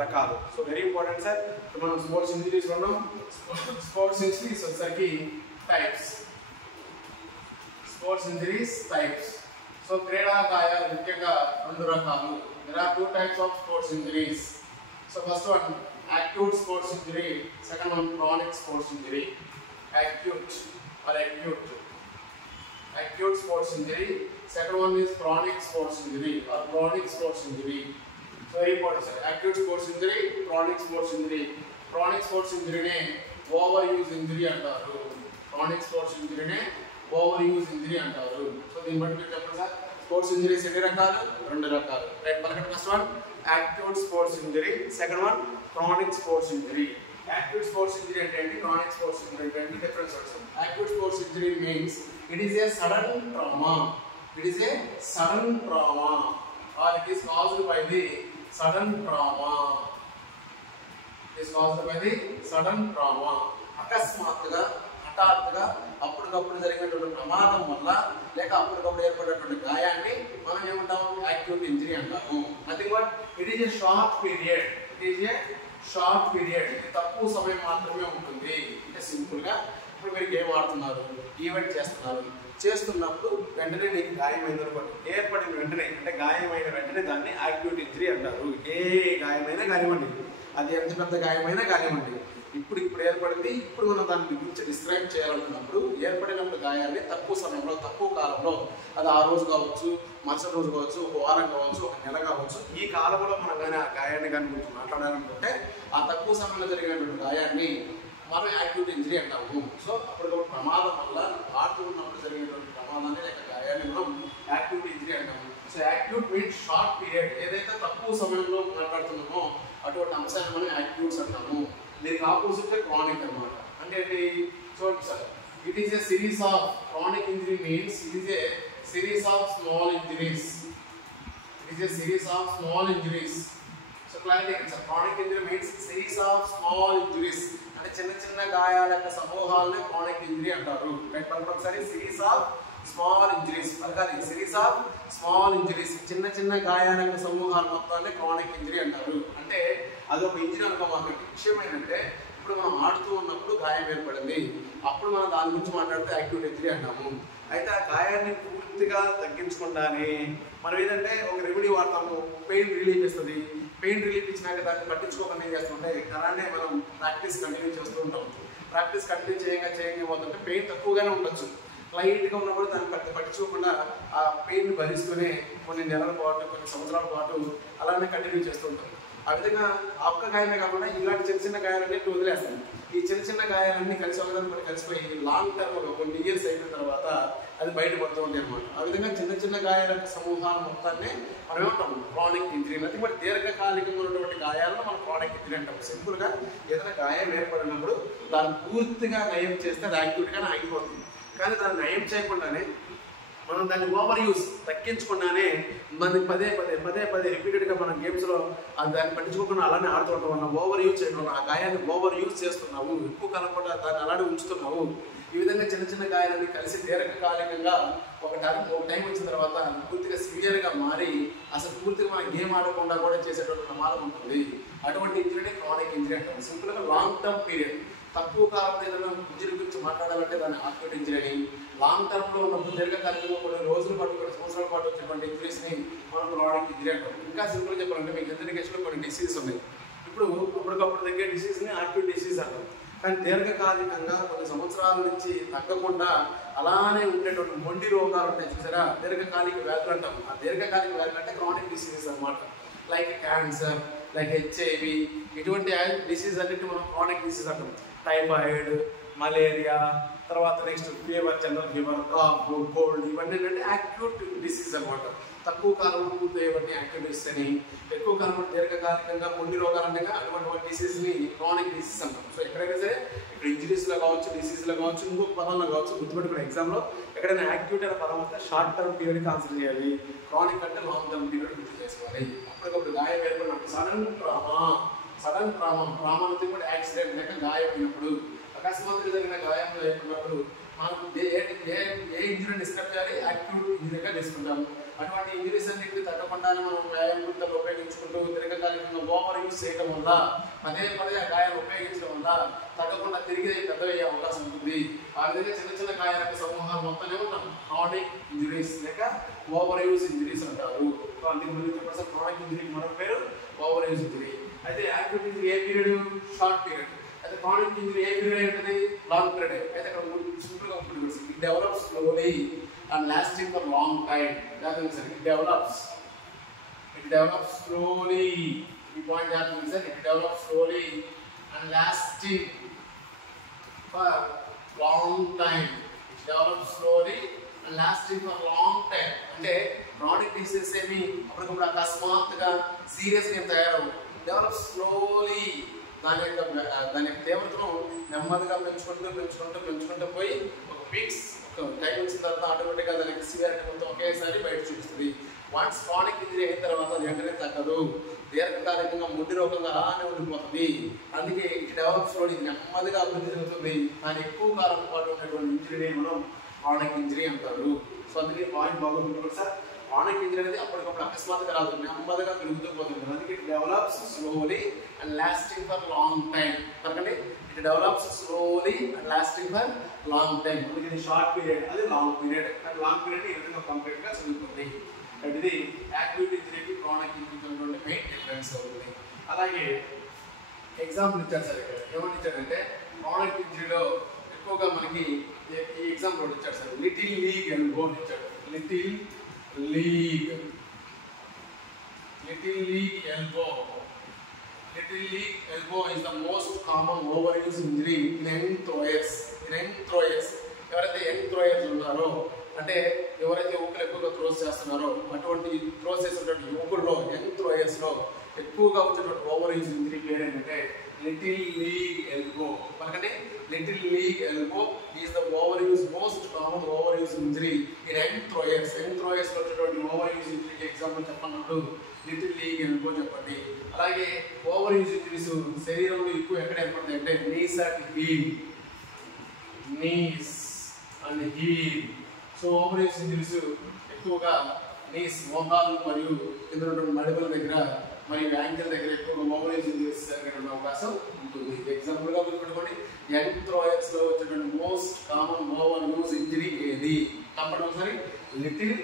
రకాలు. So very important sir. మనం sports injuries ఉన్నాం. స్పోర్ట్స్ ఇంజరీస్ వచ్చేసరికి types. Sports injuries types. So క్రీడా గాయాలు ముఖ్యంగా 2 రకాలు. There are 2 types of sports injuries. So first one acute sports injury, second one chronic sports injury. Acute or acute. Acute sports injury. Second one is chronic sports injury or chronic sports injury. So very important sir. Acute sports injury, chronic sports injury. Chronic sports injury ne overuse injury antaru. Chronic sports injury ne overuse injury antaru. So దీని బట్టి మీరు చెప్పండి sir. Sports injuries ఎన్ని రకాలు? 2 రకాలు. Right. పలకండి. First one acute sports injury, second one chronic sports injury. Acute sports injury అంటే ఏంటి, chronic sports injury అంటే ఏంటి, డిఫరెన్స్ వస్తుంది. Acute sports injury means it is a sudden trauma. It is a sudden trauma or it is caused by the sudden trauma. It is caused by the sudden trauma. అకస్మాత్తుగా హఠాత్తుగా అప్పటికప్పుడు జరిగినటువంటి ప్రమాదం వల్ల లేక అప్పటికప్పుడు ఏర్పడినటువంటి గాయాన్ని మనం ఏమంటాము, యాక్యూట్ ఇంజరీ అంటాము. Nothing but it is a short period. It is a short period. ఇది తక్కువ సమయం మాత్రమే ఉంటుంది. అంటే సింపుల్ గా ఇప్పుడు మీరు గేమ్ ఆడుతున్నారు, ఈవెంట్ చేస్తున్నప్పుడు వెంటనే నీకు గాయమైంది అనుకోండి, ఏర్పడిన వెంటనే అంటే గాయమైన వెంటనే దాన్ని యాక్యూట్ ఇంజరీ అంటారు. ఏ గాయమైనా కానివ్వండి, అది ఎంత పెద్ద గాయమైనా కానివ్వండి, ఇప్పుడు ఏర్పడింది, ఇప్పుడు మనం దాని గురించి డిస్క్రైబ్ చేయాలనుకున్నప్పుడు ఏర్పడినప్పుడు గాయాన్ని తక్కువ సమయంలో తక్కువ కాలంలో, అది ఆ రోజు కావచ్చు, మరుసటి రోజు కావచ్చు, ఒక వారం కావచ్చు, ఒక నెల కావచ్చు, ఈ కాలంలో మనం కానీ ఆ గాయాన్ని కానీ గురించి మాట్లాడాలనుకుంటే ఆ తక్కువ సమయంలో జరిగినటువంటి గాయాన్ని మనం యాక్యూట్ ఇంజరీ అంటాము. సో అప్పుడు ప్రమాదం వల్ల ఆడుతున్నప్పుడు జరిగినటువంటి ప్రమాదాన్ని లేక గాయాన్ని మనం యాక్యూట్ ఇంజరీ అంటాము. So acute means short period. ఏదైతే తక్కువ సమయంలో మాట్లాడుతున్నామో అటువంటి అంశాన్ని మనం యాక్యూట్స్ అంటాము. దీనికి ఆపోజిట్ క్రానిక్ అన్నమాట. అంటే చూడండి sir, it is a series of chronic injury means it is a series of small injuries. It is a series of small injuries. So clarity sir, chronic injury means series of small injuries. అంటే చిన్న చిన్న గాయాల యొక్క సమూహాలనే chronic injury అంటారు. Right. ఒకసారి series of small injuries పలకాలి. Series of small injuries, చిన్న చిన్న గాయాల యొక్క సమూహాల మొత్తాన్ని క్రానిక్ ఇంజరీ అంటారు. అంటే అది ఒక ఇంజరీ అనుకోమాకండి. విషయం ఏంటంటే ఇప్పుడు మనం ఆడుతూ ఉన్నప్పుడు గాయం ఏర్పడింది, అప్పుడు మనం దాని గురించి మాట్లాడితే యాక్యూట్ ఇంజరీ అంటాము. అయితే ఆ గాయాన్ని పూర్తిగా తగ్గించకుండానే మనం ఏంటంటే ఒక రెమెడీ వాడతాము, పెయిన్ రిలీఫ్ ఇస్తుంది. పెయిన్ రిలీఫ్ ఇచ్చినాక దాన్ని పట్టించుకోకుండా ఏం చేస్తుంటే అలానే మనం ప్రాక్టీస్ కంటిన్యూ చేస్తూ ఉంటాం. ప్రాక్టీస్ కంటిన్యూ చేయంగా ఏమవుతుందంటే పెయిన్ తక్కువగానే ఉండొచ్చు, లైట్గా ఉన్నప్పుడు దాన్ని పట్టించుకోకుండా ఆ పెయిన్ భరిస్తూనే కొన్ని నెలల పాటు, కొన్ని సంవత్సరాల పాటు అలానే కంటిన్యూ చేస్తూ ఉంటాం. ఆ విధంగా ఒక్క గాయమే కాకుండా ఇలాంటి చిన్న చిన్న గాయాలన్నీ వదిలేస్తాం. ఈ చిన్న చిన్న గాయాలన్నీ కలిసి ఒకదాన్ని కలిసిపోయి లాంగ్ టర్మ్ ఒక కొన్ని ఇయర్స్ అయిన తర్వాత అది బయటపడుతూ ఉంటాయి అనమాట. ఆ విధంగా చిన్న చిన్న గాయాల సమూహాల మొత్తాన్ని మనం ఏమంటాము, క్రానిక్ ఇంజరీ. అది బట్ దీర్ఘకాలికంగా ఉన్నటువంటి గాయాలను మనం క్రానిక్ ఇంజరీ అంటాం. సింపుల్గా ఏదైనా గాయం ఏర్పడినప్పుడు దాన్ని పూర్తిగా నయం చేస్తే అది యాక్టివ్గా ఆగిపోతుంది. కానీ దాన్ని నయం చేయకుండానే మనం దాన్ని ఓవర్ యూస్ తగ్గించకుండానే మన పదే రిపీటెడ్గా మనం గేమ్స్లో దాన్ని పట్టించుకోకుండా అలానే ఆడుతూ ఉంటాం. మనం ఓవర్ యూజ్ చేయడం, ఆ గాయాన్ని ఓవర్ యూజ్ చేస్తున్నాము, ఎక్కువ కాలం కూడా దాన్ని అలానే ఉంచుతున్నాము. ఈ విధంగా చిన్న చిన్న గాయాలన్నీ కలిసి దీర్ఘకాలికంగా ఒక టైం వచ్చిన తర్వాత పూర్తిగా సివియర్గా మారి అసలు పూర్తిగా మనం గేమ్ ఆడకుండా కూడా చేసేటువంటి ప్రమాదం ఉంటుంది. అటువంటి ఇంజరీని క్రానిక్ ఇంజరీ అంటాం. సింపుల్గా లాంగ్ టర్మ్ పీరియడ్, తక్కువ కాలంలో ఏదైనా ఇంజరీ గురించి మాట్లాడాలంటే దాన్ని యాక్యూట్ ఇంజరీ అని, లాంగ్ టర్మ్లో ఉన్నప్పుడు దీర్ఘకాలికంగా కొన్ని రోజుల పాటు, కొన్ని సంవత్సరాల పాటు వచ్చేటువంటి ఇంజరీస్ని మనం క్రానిక్ ఇంజరీ అంటాం. ఇంకా సింపుల్గా చెప్పాలంటే మీకు హెల్త్ ఎడ్యుకేషన్లో కొన్ని డిసీజెస్ ఉన్నాయి. ఇప్పుడు అప్పటికప్పుడు తగ్గే డిసీజ్ని యాక్యూట్ డిసీజ్ అంటాం. కానీ దీర్ఘకాలికంగా కొన్ని సంవత్సరాల నుంచి తగ్గకుండా అలానే ఉండేటువంటి మొండి రోగాలు ఉంటాయి చూసారా, దీర్ఘకాలిక వ్యాధులు అంటాం. ఆ దీర్ఘకాలిక వ్యాధులు అంటే క్రానిక్ డిసీజెస్ అనమాట. లైక్ క్యాన్సర్, లైక్ హెచ్ఐవి, ఇటువంటి డిసీజ్ అన్నిటి మనం క్రానిక్ డిసీజ్ అంటాం. టైఫాయిడ్, మలేరియా, తర్వాత next fever, general fever, cough, cold, ఇవన్నీ ఏంటంటే యాక్యూట్ డిసీజ్ అనమాట. తక్కువ కాలంలో పూర్తయ్యేవన్నీ యాక్యూట్ డిసీజ్ అని, ఎక్కువ కాలంలో దీర్ఘకాలికంగా కొన్ని రోగాలు అంటే అటువంటి డిసీజ్ని క్రానిక్ డిసీజ్ అంటాం. సో ఎక్కడైనా సరే ఇక్కడ ఇంజరీస్లో కావచ్చు, డిసీజ్లో కావచ్చు, ఇంకొక పదంలో కావచ్చు, గుర్తుపెట్టుకునే ఎగ్జామ్లో ఎక్కడైనా యాక్యూట్ అనే పదం వస్తే షార్ట్ టర్మ్ పీరియడ్ ఆన్సర్ చేయాలి, క్రానిక్ అంటే లాంగ్ టర్మ్ పీరియడ్ గుర్తు చేసుకోవాలి. అప్పటికప్పుడు గాయం ఏర్పడినప్పుడు సడన్ ట్రామా అనేది కూడా యాక్సిడెంట్ లేక గాయమైనప్పుడు, అకస్మాత్తుగా జరిగిన గాయంలో ఏర్పడినప్పుడు మనకు ఏ ఇంజరీని డిస్క్రైబ్ చేయాలి, యాక్యూట్ ఇంజరీగా తీసుకుంటాము. అటువంటి ఇంజరీస్ అన్నింటినీ తగ్గకుండానే మనం వ్యాయామం ఉపయోగించుకుంటూ దీర్ఘకాలికంగా ఓవర్ యూజ్ చేయడం వల్ల పదే పదే ఆ గాయాలు ఉపయోగించడం వల్ల తగ్గకుండా తిరిగి పెద్దయ్యే అవకాశం ఉంటుంది. ఆ విధంగా చిన్న చిన్న గాయాలకు సమూహాలు మొత్తం ఏమంటాం క్రానిక్ ఇంజరీస్ లేక ఓవర్ యూజ్ ఇంజరీస్ అంటారు. అందుకు ముందు చెప్పాల్సిన క్రానిక్ ఇంజరీకి మరొక పేరు ఓవర్ యూజ్ ఇంజరీ. అయితే acute injury a period? Short period. అయితే క్రానిక్ ఇంజరీ ఏ పీరియడ్ ఉంటుంది? Long period. అయితే అక్కడ సింపుల్ గా ఉంటుంది, it develops slowly and lasting for long time. That means it develops slowly. The point that means it develops slowly and lasting for long time. It develops slowly and lasting for long time. అంటే chronic disease ఏమి అప్పటికప్పుడు అకస్మాత్తుగా serious గా తయారవు. Develop slowly, దాని యొక్క తీవ్రతను నెమ్మదిగా పెంచుకుంటూ పోయి ఒక పీక్స్ టైం వచ్చిన తర్వాత ఆటోమేటిక్గా దానికి సివియారిటీ మొత్తం ఒకేసారి బయట చూపిస్తుంది. వన్స్ క్రానిక్ ఇంజరీ అయిన తర్వాత అది వెంటనే తగ్గదు, దీర్ఘకాలికంగా ముడి రోగంగా అలానే ఉండిపోతుంది. అందుకే ఇట్ డెవలప్స్ లో ఇది నెమ్మదిగా అభివృద్ధి చెందుతుంది. కానీ ఎక్కువ కాలం పాటు ఉన్నటువంటి ఇంజరీని మనం క్రానిక్ ఇంజరీ అంటారు. సో అందుకే పాయింట్ బాగుంటుంది సార్. క్రానిక్ ఇంజరీ అనేది అప్పటికప్పుడు అకస్మాత్తుగా రాదు, నెమ్మదిగా పెరుగుతూ పోతుంది. అందుకే it develops slowly and lasting for long time. ఎందుకంటే it develops slowly and lasting for long time. అందుకే ఇది షార్ట్ పీరియడ్, అది long period. And long period ఈ విధంగా కంప్లీట్ గా చదువుతుంది. అండ్ ఇది యాక్యూట్ ఇంజరీకి క్రానిక్ ఇంజరీకి ఉన్నటువంటి మెయిన్ డిఫరెన్స్ అవుతుంది. అలాగే ఎగ్జాంపుల్ ఇచ్చారు సార్. ఇక్కడ ఏమని ఇచ్చారంటే క్రానిక్ ఇంజరీలో ఎక్కువగా మనకి ఈ ఎగ్జాంపుల్ ఇచ్చాడు సార్. లిటిల్ లీగ్ ఎల్బో ఇచ్చాడు. Little league elbow. Little league elbow is the most common overuse injury in young throwers. ఎవరైతే యంగ్ థ్రోయర్స్ ఉన్నారో, అంటే ఎవరైతే యువకులు ఎక్కువగా థ్రోస్ చేస్తున్నారో అటువంటి థ్రోస్ చేసినటువంటి యువకుల్లో యంగ్ థ్రోయర్స్ లో ఎక్కువగా వచ్చినటువంటి ఓవర్ యూజ్ ఇంజరీ పేరు ఏంటంటే లిటిల్ లీగ్ ఎల్బో. మనకంటే little league elbow is the most common over use injury in young throwers. Young throwers లో వచ్చినటువంటి ఓవర్ యూజ్ ఇంజరీకి ఎగ్జాంపుల్ చెప్పన్నప్పుడు లిటిల్ లీగ్ ఎల్బో చెప్పండి. అలాగే ఓవర్ యూజ్ ఇంజరీస్ శరీరంలో ఎక్కువ ఎక్కడ ఏర్పడతాయి అంటే knees and heel. So over use injuries ఎక్కువగా నీస్ మోకాలు మరియు కింద మడిబల దగ్గర మరియు యాంకిల్ దగ్గర ఎక్కువగా ఓవర్ యూజ్ ఇంజరీస్ జరిగే అవకాశం ఉంటుంది. ఎగ్జాంపుల్ గా గుర్తుపెట్టుకోండి, యంగ్ థ్రోయర్స్ లో వచ్చేటువంటి most common over use injury ఏది? తప్పడం ఒకసారి లిటిల్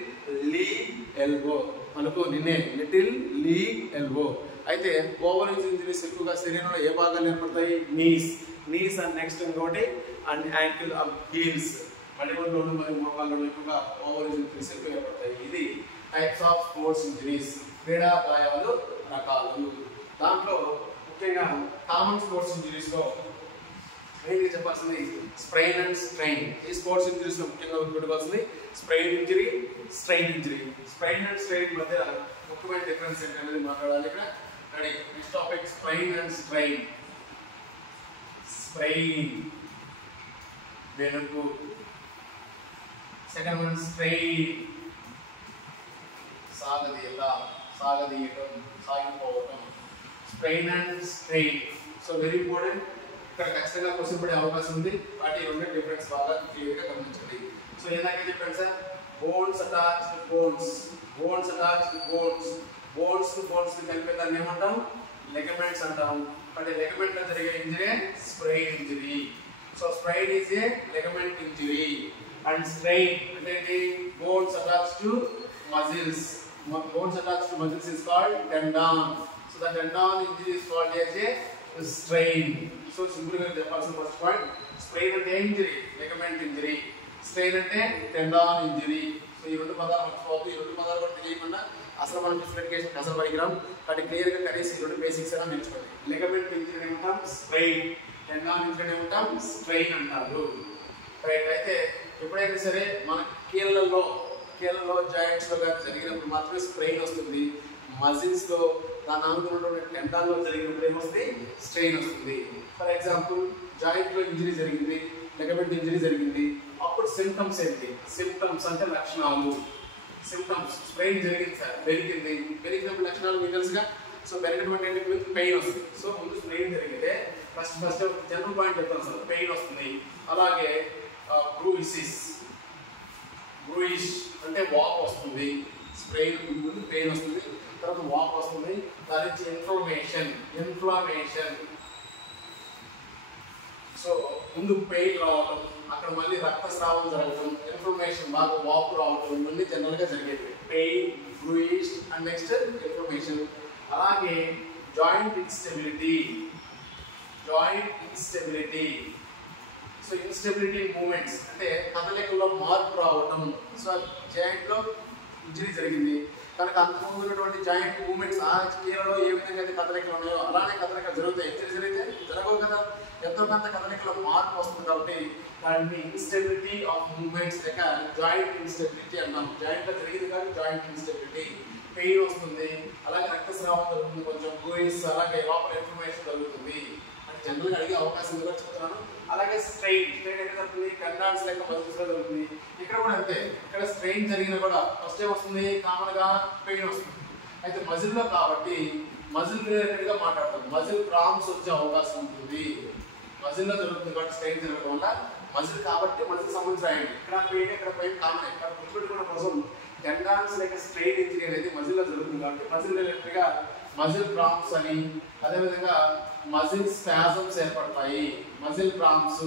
లీగ్ ఎల్బో. మనకు నిన్నే లిటిల్ లీగ్ ఎల్బో. అయితే ఓవర్ యూజ్ ఇంజరీస్ ఎక్కువగా శరీరంలో ఏ భాగాలు ఏర్పడతాయి? నీస్ అండ్ నెక్స్ట్ ఇంకోటి అండ్ యాంకిల్ హీల్స్, మడిబల్లోను మరియు మోకాళ్ళలో ఎక్కువగా ఓవర్ యూజ్ ఇంజరీస్ ఎక్కువ ఏర్పడతాయి. ఇది టైప్స్ ఆఫ్ స్పోర్ట్స్ ఇంజరీస్, క్రీడా గాయాలు రకాలు. దాంట్లో ముఖ్యంగా కామన్ స్పోర్ట్స్ ఇంజరీస్ లో మెయిన్గా చెప్పాల్సింది స్ప్రెయిన్ అండ్ స్ట్రెయిన్. ఈ స్పోర్ట్స్ ఇంజరీస్ లో ముఖ్యంగా గుర్తుపెట్టుకోవాల్సింది sprain injury, strain injury. Sprain and strain మధ్య ముఖ్యమైన డిఫరెన్స్ ఏంటనేది మాట్లాడాలి ఇక్కడ. Ready? Next topic sprain and strain. Sprain వెనుకు, సెకండ్ వన్ స్ట్రెయిన్ సాగదీయటం, సాగిపోవటం. Sprain and strain. So very important, ఇక్కడ ఖచ్చితంగా క్వశ్చన్ పడే అవకాశం ఉంది. వాటి రెండు డిఫరెన్స్ బాగా క్లియర్గా గమనించండి. సో ఏదైనా చెప్పండి sir, bones attached bones to bones కలిపే దాన్ని ఏమంటాం? లెగమెంట్స్ అంటాం. అంటే లెగమెంట్ లో జరిగే injury sprain injury. So sprain is a ligament injury. And strain అంటే bones attached to muscles. Bones attached to muscles is called tendon. So the tendon injury is called as a strain. So simply we have also first point, sprain ante injury, ligament injury, strain ante tendon injury. So ee rendu padalu machipoddu, ee rendu padalu kuda teliyakunda asalu manam specification asalu parigram kati clear ga karesi ee rendu basics ana neluchukondi. Ligament injury ni antam sprain, tendon injury ni antam strain antaru. Right? అయితే ఎప్పుడైతే సరే మన కీళ్ళలో joints లో జరిగినప్పుడు మాత్రమే sprain వస్తుంది. Muscles లో దాని అనుకున్నటువంటి టెండాన్ లో జరిగినప్పుడు ఏమొస్తుంది? స్ట్రెయిన్ వస్తుంది. ఫర్ ఎగ్జాంపుల్ జాయింట్ లో ఇంజరీ జరిగింది, లెగమెంట్ ఇంజరీ జరిగింది, అప్పుడు సిమ్టమ్స్ ఏంటి? సిమ్టమ్స్ అంటే లక్షణాలు. సిమ్టమ్స్ స్ప్రెయిన్ జరిగింది సార్, పెరిగినప్పుడు లక్షణాలు మీకు తెలుసుగా. సో పెరిగినటువంటి ఏంటి? పెయిన్ వస్తుంది. సో ముందు స్ప్రెయిన్ జరిగితే ఫస్ట్ జనరల్ పాయింట్ చెప్తాను సార్, పెయిన్ వస్తుంది. అలాగే బ్రూయిష్ అంటే వాపు వస్తుంది. స్ప్రెయిన్ ముందు పెయిన్ వస్తుంది, తర్వాత వాపు వస్తుంది, దాని నుంచి ఇన్ఫ్లమేషన్. సో ముందు పెయిన్ రావడం, అక్కడ మళ్ళీ రక్తస్రావం జరగడం, ఇన్ఫ్లమేషన్ బాగా వాపు రావడం, ఇవన్నీ జనరల్గా జరిగేవి. Pain, bruise and next inflammation. అలాగే joint instability. So instability movements అంటే కదలికల్లో మార్పు రావడం. సో జాయింట్లో ఇంజరీ జరిగింది కనుక అంతకుముందు ఉన్నటువంటి జాయింట్ మూమెంట్స్ ఆ కీలలో ఏ విధంగా అయితే కదలికలు ఉన్నాయో అలానే కదలికలు జరుగుతాయి. ఇంజరీ జరిగితే జరగవు కదా, ఎంతో కొంత కదలికలో మార్పు వస్తుంది కాబట్టి దాన్ని ఇన్స్టెబిలిటీ ఆఫ్ మూమెంట్స్ లేక జాయింట్ ఇన్స్టెబిలిటీ అన్నాం. జాయింట్లో జరిగింది కానీ జాయింట్ ఇన్స్టెబిలిటీ. పెయిన్ వస్తుంది, అలాగే రక్తస్రావం జరుగుతుంది, కొంచెం బ్రూయిష్, అలాగే లోపల ఇన్ఫ్లమేషన్ జరుగుతుంది అని జనరల్గా అడిగే అవకాశం కూడా చెప్తున్నాను. అలాగే స్ట్రెయిన్ ఎక్కడ జరుగుతుంది, టెండాన్స్ లేక మజిల్స్లో జరుగుతుంది. ఇక్కడ కూడా అంతే, ఇక్కడ స్ట్రెయిన్ జరిగినా కూడా ఫస్ట్ ఏం వస్తుంది, కామన్గా పెయిన్ వస్తుంది. అయితే మజిల్లో కాబట్టి మజిల్ రిలేటెడ్గా మాట్లాడతాం. మజిల్ క్రాంప్స్ వచ్చే అవకాశం ఉంటుంది. మజిల్లో జరుగుతుంది కాబట్టి స్ట్రెయిన్ జరగడం వల్ల మజిల్ కాబట్టి మజిల్ సంబంధించి రాయండి. ఇక్కడ పెయిన్ కామన్. ఇక్కడ గుర్తుపెట్టుకోవడం కోసం టెండాన్స్ లేక స్ట్రెయిన్ ఇంజరీ అనేది మజిల్లో జరుగుతుంది కాబట్టి మజిల్ రిలేటెడ్గా మజిల్ క్రాంప్స్ అని, అదేవిధంగా మజిల్ స్పాజమ్స్ ఏర్పడతాయి. Muscle cramps,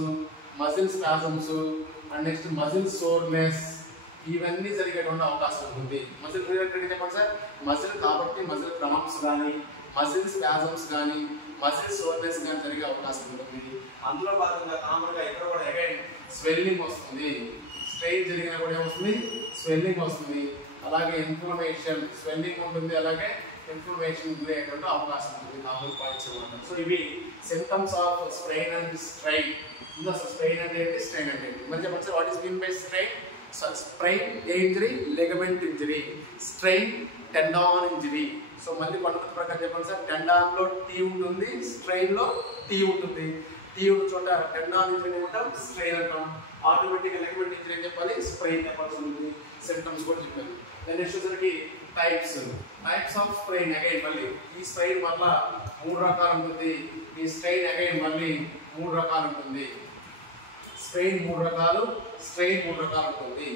muscle spasms and next muscle soreness ఇవన్నీ జరిగేటువంటి అవకాశం ఉంటుంది. మజిల్ రిలేటెడ్ చెప్పండి సార్. మజిల్ కాబట్టి మజిల్ క్రాంప్స్ కానీ, మజిల్ స్పాజమ్స్ కానీ, మజిల్ సోర్నెస్ కానీ జరిగే అవకాశం ఉంటుంది. అందులో భాగంగా కామన్గా ఇక్కడ కూడా అగైన్ స్వెల్లింగ్ వస్తుంది. స్ట్రెయిన్ జరిగినా కూడా ఏమొస్తుంది, స్వెల్లింగ్ వస్తుంది. అలాగే ఇన్ఫ్లమేషన్, స్వెల్లింగ్ ఉంటుంది, అలాగే ఇన్ఫ్లమేషన్ గురయ్యేటువంటి అవకాశం ఉంటుంది. 4 పాయింట్స్ ఇవ్వండి. సో ఇవి symptoms of strain and strain. ముందు స్ట్రెయిన్ అంటే ఏంటి, స్ట్రెయిన్ అంటే ఏంటి మరి చెప్పండి sir. What is mean by strain? Strain A injury, ligament injury. Strain tendon injury. So మళ్ళీ పద్ధతి ప్రకారం చెప్పండి సార్. టెండాన్లో టీ ఉంటుంది, స్ట్రెయిన్లో టీ ఉంటుంది. టీ ఉన్న చోట టెండాన్ ఇంజరీ అంటాం, స్ట్రెయిన్ అంటాం. ఆటోమేటిక్గా లిగమెంట్ ఇంజరీ అని చెప్పాలి, స్ట్రెయిన్ చెప్పాల్సి ఉంటుంది. సింటమ్స్ కూడా చెప్పాలి. నెక్స్ట్ వచ్చేసరికి టైప్స్ ఆఫ్ స్ట్రెయిన్. అగైన్ మళ్ళీ ఈ స్ట్రెయిన్ వల్ల 3 రకాలు ఉంటుంది. ఈ స్ట్రెయిన్ అగైన్ మళ్ళీ 3 రకాలు ఉంటుంది. స్ట్రెయిన్ 3 రకాలు, స్ట్రెయిన్ 3 రకాలు ఉంటుంది.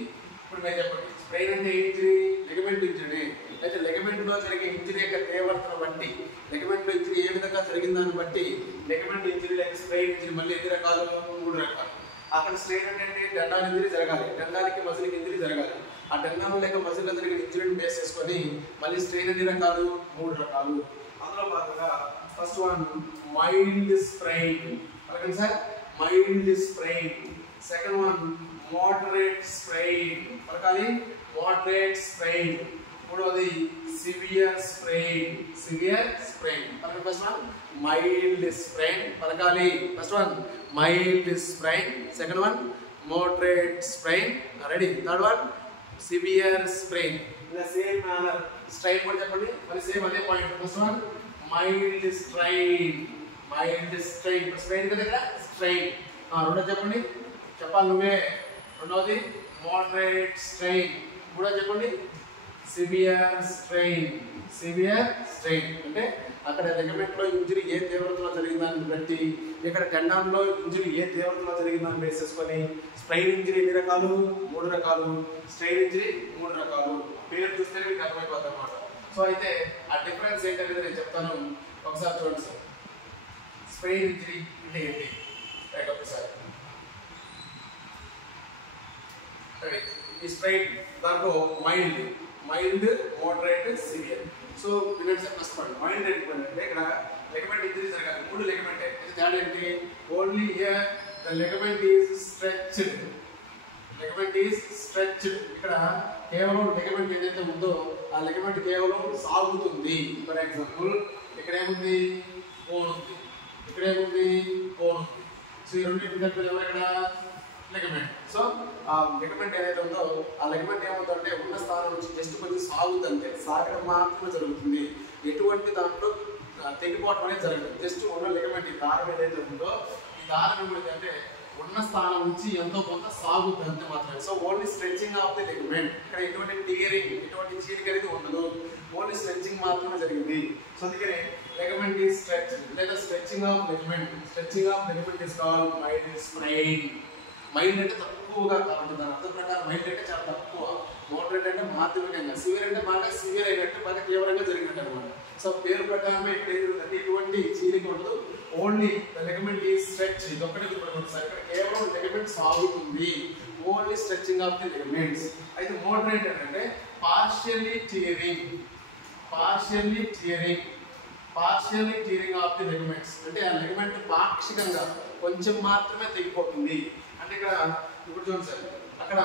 ఇప్పుడు మీరు చెప్పండి, స్ట్రెయిన్ అంటే ఇంజరీ, లిగమెంట్ ఇంజరీ. అయితే లిగమెంట్లో జరిగే ఇంజరీ యొక్క తీవ్రతను బట్టి, లిగమెంట్లో ఇంజరీ ఏ విధంగా జరిగిందాన్ని బట్టి లిగమెంట్ ఇంజరీ లేక స్ట్రెయిన్ ఇంజరీ మళ్ళీ ఎన్ని రకాలు, 3 రకాలు. అక్కడ స్ట్రెయిన్ అంటే టెండాన్ ఇంజరీ జరగాలి, టెండాన్కి మజిల్కి ఇంజరీ జరగాలి. ఆ టెండాన్ లేక మజిల్లో జరిగిన ఇంజరీని బేస్ చేసుకొని మళ్ళీ స్ట్రెయిన్ ఎన్ని రకాలు, 3 రకాలు. అందులో భాగంగా ఫస్ట్ వన్ మైల్డ్ స్ట్రెయిన్. అలాగే sir mild strain. Second one moderate strain. పలకాలి, మోడరేట్ స్ట్రెయిన్. మూడవది సివియర్ స్ట్రెయిన్. పలకండి. First one mild strain. పలకాలి. First one mild strain, second one moderate strain. Ready. Third one severe strain. In the same manner strain కూడా చెప్పండి. మరి same అదే point. First one mild strain. Strain కదా, strain. రెండోది చెప్పండి, చెప్పాలి నువ్వే. రెండవది మోడరేట్ స్ట్రెయిన్. మూడోది చెప్పండి సివియర్ స్ట్రెయిన్. అంటే అక్కడ లిగమెంట్లో ఇంజరీ ఏ తీవ్రతలో జరిగిందాన్ని బట్టి, ఇక్కడ టెండాన్లో ఇంజరీ ఏ తీవ్రతలో జరిగిందాన్ని బేస్ చేసుకొని స్ట్రెయిన్ ఇంజరీ ఎన్ని రకాలు, 3 రకాలు. స్ట్రెయిన్ ఇంజరీ 3 రకాలు. పేరు చూస్తే మీకు అర్థమైపోతుంది అన్నమాట. సో అయితే ఆ డిఫరెన్స్ ఏంటనేది నేను చెప్తాను, ఒకసారి చూడండి సార్. స్ట్రెయిన్ ఇంజరీ అంటే ఏంటి ఒకసారి. ఈ స్ట్రెయిన్ దాంట్లో మైల్డ్, మోడరేట్, సివియర్. సో వినండి సార్. ఫస్ట్ పాయింట్ మైల్డ్ అంటే ఇక్కడ లిగమెంట్ ఇంజరీ జరగాలి. 3 లిగమెంట్. ఇది తేడా ఏంటి, only here the ligament is stretched. ఇక్కడ కేవలం లిగమెంట్ ఏదైతే ఉందో ఆ లిగమెంట్ కేవలం సాగుతుంది. ఫర్ ఎగ్జాంపుల్ ఇక్కడ ఏముంది, బోన్ ఉంది, ఇక్కడ ఏముంది, బోన్ ఉంది. సో ఈ రెండింటి దగ్గర ఎవరు ఇక్కడ లిగమెంట్. సో ఆ లిగమెంట్ ఏదైతే ఉందో ఆ లిగమెంట్ ఏమవుతుందంటే ఉన్న స్థానం నుంచి జస్ట్ కొంచెం సాగుతుంటే, సాగడం మాత్రమే జరుగుతుంది. ఎటువంటి దాంట్లో తెగిపోవడం అనేది జరగదు. జస్ట్ ఉన్న లిగమెంట్ ఈ దారం ఏదైతే ఉందో ఈ దారం ఏమిటంటే ఉన్న స్థానం నుంచి ఎంతో కొంత సాగుతుంది అంతే మాత్రమే. So only stretching of the ligament. ఇక్కడ ఎటువంటి టీరింగ్, ఎటువంటి చీలిక అనేది ఉండదు. ఓన్లీ స్ట్రెచ్చింగ్ మాత్రమే జరిగింది. సో అందుకనే లిగమెంట్ ఈజ్ స్ట్రెచ్డ్ లేదా stretching of ligament. Is called mild strain. Mild అంటే తక్కువగా కాబట్టి దాని అర్థం ప్రకారం మైల్డ్ అంటే చాలా తక్కువ, మోడరేట్ అంటే మాధ్యమికంగా, సివియర్ అంటే బాగా సివియర్ అయినట్టు బాగా తీవ్రంగా జరిగినట్టు అనమాట. సో పేరు ప్రకారమే ఇక్కడ ఎటువంటి చీలిక ఉండదు, only the ligament is stretch. ఇది ఒకటి గుర్తుపెట్టుకోండి సార్, ఇక్కడ కేవలం లిగమెంట్ సాగుతుంది, only stretching of the ligaments. అయితే మోడరేట్ అంటే partially tearing of the ligaments, అంటే ఆ లిగమెంట్ పాక్షికంగా కొంచెం మాత్రమే తెగిపోతుంది. అంటే ఇక్కడ ఇప్పుడు చూడండి సార్, అక్కడ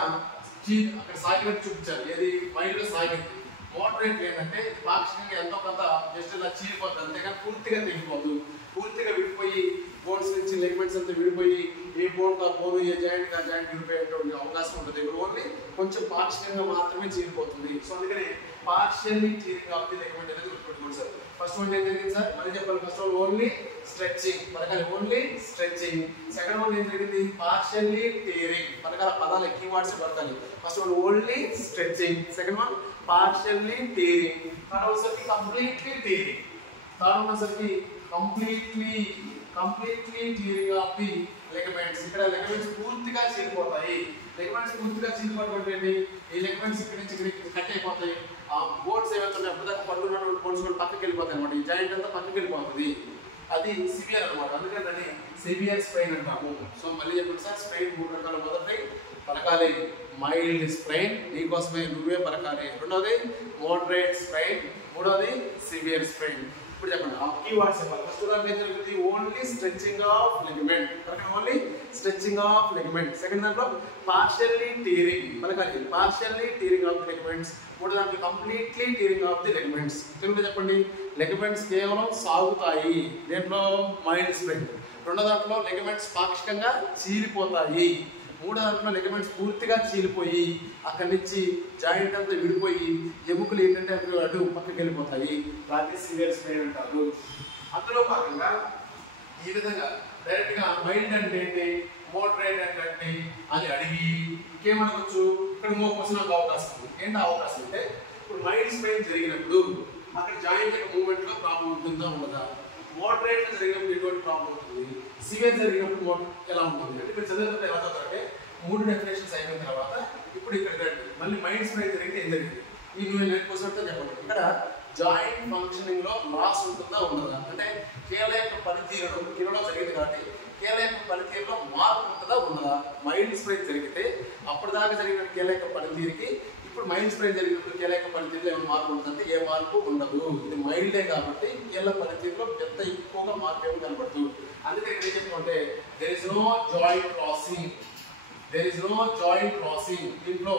సాగినట్టు చూపించారు, ఏది మైల్డ్ సాగింది. మోడరేట్ ఏంటంటే పాక్షికంగా ఎంతో కొంత జస్ట్ ఇలా చీలిపోతుంది, అంతేగాని పూర్తిగా తెగిపోదు. పూర్తిగా విడిపోయి బోన్స్ నుంచి లిగమెంట్స్ అంతా విడిపోయి ఏ బోన్ కా బోన్, ఏ జాయింట్ కా జాయింట్ విడిపోయేటువంటి అవకాశం ఉంటుంది. ఇక్కడ ఓన్లీ కొంచెం పాక్షికంగా మాత్రమే చీలిపోతుంది. సో అందుకని partially tearing of the ligament అనేది గుర్తుపెట్టుకోండి సార్. ఫస్ట్ వన్ ఏం జరిగింది సార్, మళ్ళీ చెప్పాలి. ఫస్ట్ వన్ ఓన్లీ స్ట్రెచింగ్, పలకాలి ఓన్లీ స్ట్రెచింగ్. సెకండ్ వన్ ఏం జరిగింది, పార్షియల్లీ టీరింగ్, పలకాల పదాలు కీవర్డ్స్ పలకాలి. First one only stretching, second one partially tearing, third one సరికి కంప్లీట్లీ టీరింగ్, థర్డ్ వన్ సరికి completely tearing of the ligaments. ఇక్కడ లిగమెంట్స్ పూర్తిగా చీలిపోతాయి. Ligaments పూర్తిగా చీలిపోవడం, ఈ లిగమెంట్స్ ఇక్కడ నుంచి ఇక్కడ కట్ అయిపోతాయి. ఆ బోన్స్ ఏవైతే ఉన్నాయో అప్పటిదాకా పడుకున్నటువంటి బోన్స్ కూడా పక్కకి వెళ్ళిపోతాయి అనమాట. ఈ జాయింట్ అంతా పక్కకి వెళ్ళిపోతుంది, అది సివియర్ అనమాట. అందుకని దాన్ని సివియర్ స్ప్రెయిన్ అంటాము. సో మళ్ళీ చెప్పండి సార్, స్ప్రెయిన్ 3 రకాలు. మొదటి పలకాలి మైల్డ్ స్ప్రెయిన్, నీకోసమే నువ్వే పలకాలి. రెండోది మోడరేట్ స్ప్రెయిన్, మూడోది సివియర్ స్ప్రెయిన్. ఇప్పుడు చెప్పండి ఆ కీవర్డ్స్ చెప్పాలి. ఫస్ట్ దాంట్లో ఏం జరుగుతుంది, only stretching of ligament, only stretching of ligament. Second దాంట్లో పార్షియల్లీ టీరింగ్, పలకాలి పార్షియల్లీ టీరింగ్ ఆఫ్ లిగమెంట్స్. మూడో దాంట్లో completely tearing of the ligaments. తెలుగులో చెప్పండి, లిగమెంట్స్ కేవలం సాగుతాయి, దేంట్లో మైల్డ్ స్ప్రెయిన్. రెండో దాంట్లో లిగమెంట్స్ పాక్షికంగా చీలిపోతాయి. మూడో దాంట్లో లిగమెంట్స్ పూర్తిగా చీలిపోయి అక్కడి నుంచి జాయింట్ అంతా విడిపోయి ఎముకలు ఏంటంటే అటు పక్కకి వెళ్ళిపోతాయి, దాన్ని సివియర్ స్ప్రెయిన్ అంటారు. అందులో భాగంగా ఈ విధంగా డైరెక్ట్ గా మైల్డ్ అంటే ఏంటి, మోడరేట్ అంటే ఏంటి అని అడిగి ఇంకేమనవచ్చు, ఇక్కడ ఇంకో క్వశ్చన్ నాకు అవకాశం ఉంది. ఏంటి అవకాశం అంటే, ఇప్పుడు మైల్డ్ స్ప్రెయిన్ జరిగినప్పుడు అక్కడ జాయింట్ యొక్క మూవ్మెంట్ లో ప్రాబ్లం ఉంటుందా ఉండదా, మోడరేట్ గా జరిగినప్పుడు ఎటువంటి ప్రాబ్లం ఉంటుంది, సివియర్ జరిగినప్పుడు ఎలా ఉంటుంది అంటే మీరు చదివేటప్పుడు ఎలా చదువుతారంటే 3 డెఫినేషన్స్ అయిపోయిన తర్వాత ఇప్పుడు ఇక్కడ రండి, మళ్ళీ మైల్డ్ స్ప్రెయిన్ జరిగితే ఏం జరిగింది ఈ నువ్వు నేర్చుకోసంటే చెప్పండి. ఇక్కడ జాయింట్ ఫంక్షనింగ్ లో లాస్ ఉంటుందా ఉండదా, అంటే కీళ్ళ యొక్క పనితీరులో జరిగింది కాబట్టి కీళ్ళ యొక్క పనితీరులో మార్పు ఉంటుందా ఉండదా. మైల్డ్ స్ప్రెయిన్ జరిగితే అప్పుడు దాకా జరిగిన కీళ్ళ యొక్క పనితీరుకి ఇప్పుడు మైల్డ్ స్ప్రెయిన్ జరిగినప్పుడు కీళ్ళ యొక్క పనితీరులో ఏమైనా మార్పు ఉంటుందంటే ఏ మార్పు ఉండదు. ఇది మైల్డే కాబట్టి కీళ్ళ పనితీరులో పెద్ద ఎక్కువగా మార్పు ఏమి కనబడుతుంది. అందుకే ఇక్కడ ఏం చెప్పుకుంటే there is no joint crossing, దీంట్లో